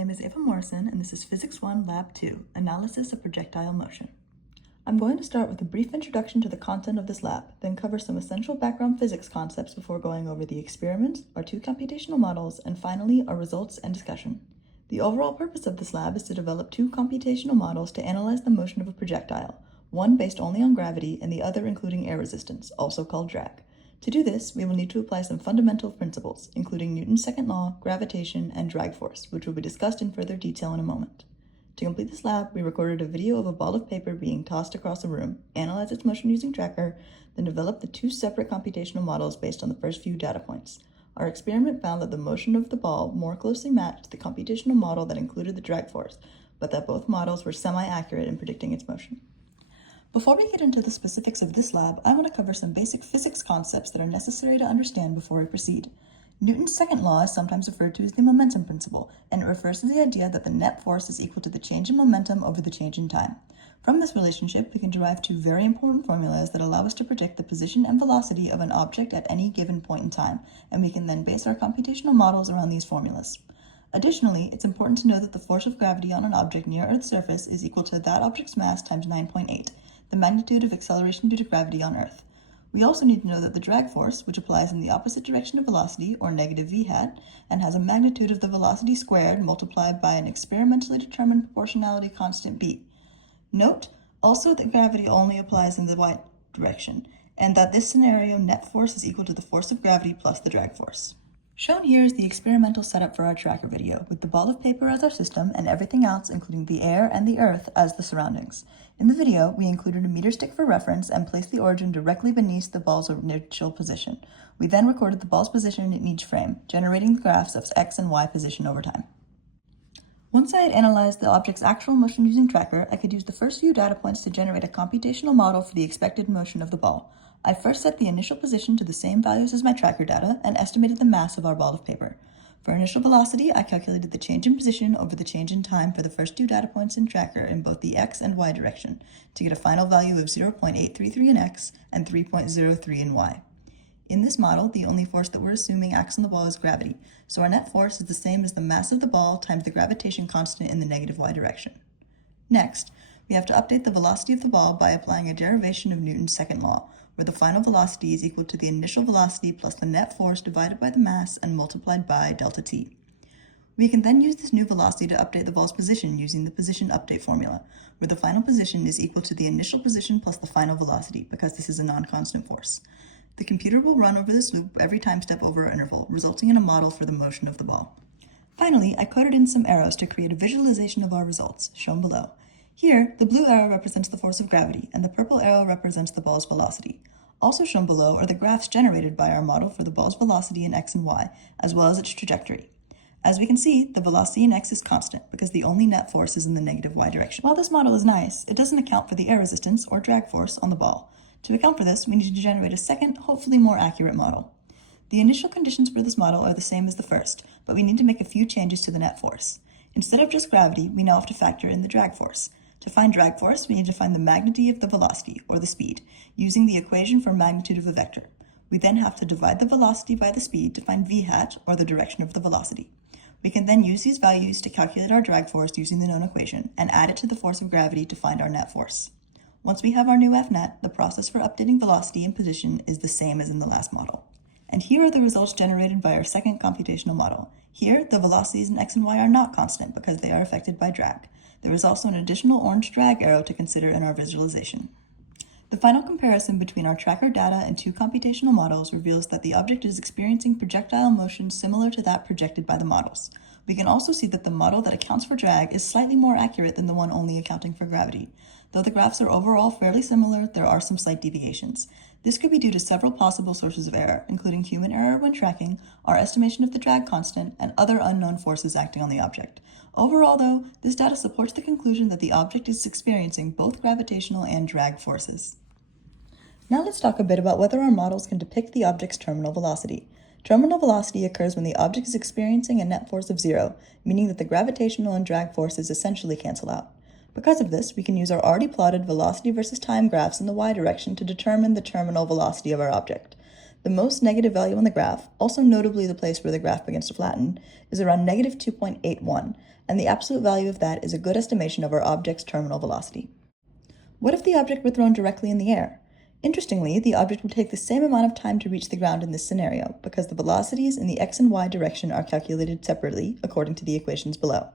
name is Ava Morrison, and this is Physics 1, Lab 2, Analysis of Projectile Motion. I'm going to start with a brief introduction to the content of this lab, then cover some essential background physics concepts before going over the experiments, our two computational models, and finally, our results and discussion. The overall purpose of this lab is to develop two computational models to analyze the motion of a projectile, one based only on gravity and the other including air resistance, also called drag. To do this, we will need to apply some fundamental principles, including Newton's second law, gravitation, and drag force, which will be discussed in further detail in a moment. To complete this lab, we recorded a video of a ball of paper being tossed across a room, analyzed its motion using tracker, then developed the two separate computational models based on the first few data points. Our experiment found that the motion of the ball more closely matched the computational model that included the drag force, but that both models were semi-accurate in predicting its motion. Before we get into the specifics of this lab, I want to cover some basic physics concepts that are necessary to understand before we proceed. Newton's second law is sometimes referred to as the momentum principle, and it refers to the idea that the net force is equal to the change in momentum over the change in time. From this relationship, we can derive two very important formulas that allow us to predict the position and velocity of an object at any given point in time, and we can then base our computational models around these formulas. Additionally, it's important to know that the force of gravity on an object near Earth's surface is equal to that object's mass times 9.8, the magnitude of acceleration due to gravity on Earth. We also need to know that the drag force, which applies in the opposite direction of velocity, or negative v hat, and has a magnitude of the velocity squared multiplied by an experimentally determined proportionality constant b. Note also that gravity only applies in the y direction, and that this scenario net force is equal to the force of gravity plus the drag force. Shown here is the experimental setup for our tracker video, with the ball of paper as our system and everything else, including the air and the earth, as the surroundings. In the video, we included a meter stick for reference and placed the origin directly beneath the ball's initial position. We then recorded the ball's position in each frame, generating the graphs of x and y position over time. Once I had analyzed the object's actual motion using tracker, I could use the first few data points to generate a computational model for the expected motion of the ball. I first set the initial position to the same values as my tracker data and estimated the mass of our ball of paper. For initial velocity, I calculated the change in position over the change in time for the first two data points in tracker in both the x and y direction to get a final value of 0.833 in x and 3.03 in y. In this model, the only force that we're assuming acts on the ball is gravity, so our net force is the same as the mass of the ball times the gravitation constant in the negative y direction. Next, we have to update the velocity of the ball by applying a derivation of Newton's second law, where the final velocity is equal to the initial velocity plus the net force divided by the mass and multiplied by delta t. We can then use this new velocity to update the ball's position using the position update formula, where the final position is equal to the initial position plus the final velocity, because this is a non-constant force. The computer will run over this loop every time step over our interval, resulting in a model for the motion of the ball. Finally, I coded in some arrows to create a visualization of our results, shown below. Here, the blue arrow represents the force of gravity, and the purple arrow represents the ball's velocity. Also shown below are the graphs generated by our model for the ball's velocity in x and y, as well as its trajectory. As we can see, the velocity in x is constant because the only net force is in the negative y direction. While this model is nice, it doesn't account for the air resistance or drag force on the ball. To account for this, we need to generate a second, hopefully more accurate model. The initial conditions for this model are the same as the first, but we need to make a few changes to the net force. Instead of just gravity, we now have to factor in the drag force. To find drag force, we need to find the magnitude of the velocity, or the speed, using the equation for magnitude of a vector. We then have to divide the velocity by the speed to find v hat, or the direction of the velocity. We can then use these values to calculate our drag force using the known equation, and add it to the force of gravity to find our net force. Once we have our new F-net, the process for updating velocity and position is the same as in the last model. And here are the results generated by our second computational model. Here, the velocities in x and y are not constant because they are affected by drag. There is also an additional orange drag arrow to consider in our visualization. The final comparison between our tracker data and two computational models reveals that the object is experiencing projectile motion similar to that projected by the models. We can also see that the model that accounts for drag is slightly more accurate than the one only accounting for gravity. Though the graphs are overall fairly similar, there are some slight deviations. This could be due to several possible sources of error, including human error when tracking, our estimation of the drag constant, and other unknown forces acting on the object. Overall, though, this data supports the conclusion that the object is experiencing both gravitational and drag forces. Now let's talk a bit about whether our models can depict the object's terminal velocity. Terminal velocity occurs when the object is experiencing a net force of 0, meaning that the gravitational and drag forces essentially cancel out. Because of this, we can use our already plotted velocity versus time graphs in the y direction to determine the terminal velocity of our object. The most negative value on the graph, also notably the place where the graph begins to flatten, is around negative 2.81, and the absolute value of that is a good estimation of our object's terminal velocity. What if the object were thrown directly in the air? Interestingly, the object would take the same amount of time to reach the ground in this scenario, because the velocities in the x and y direction are calculated separately according to the equations below.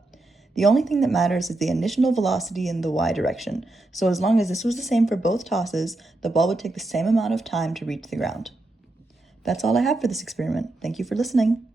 The only thing that matters is the initial velocity in the y direction, so as long as this was the same for both tosses, the ball would take the same amount of time to reach the ground. That's all I have for this experiment. Thank you for listening.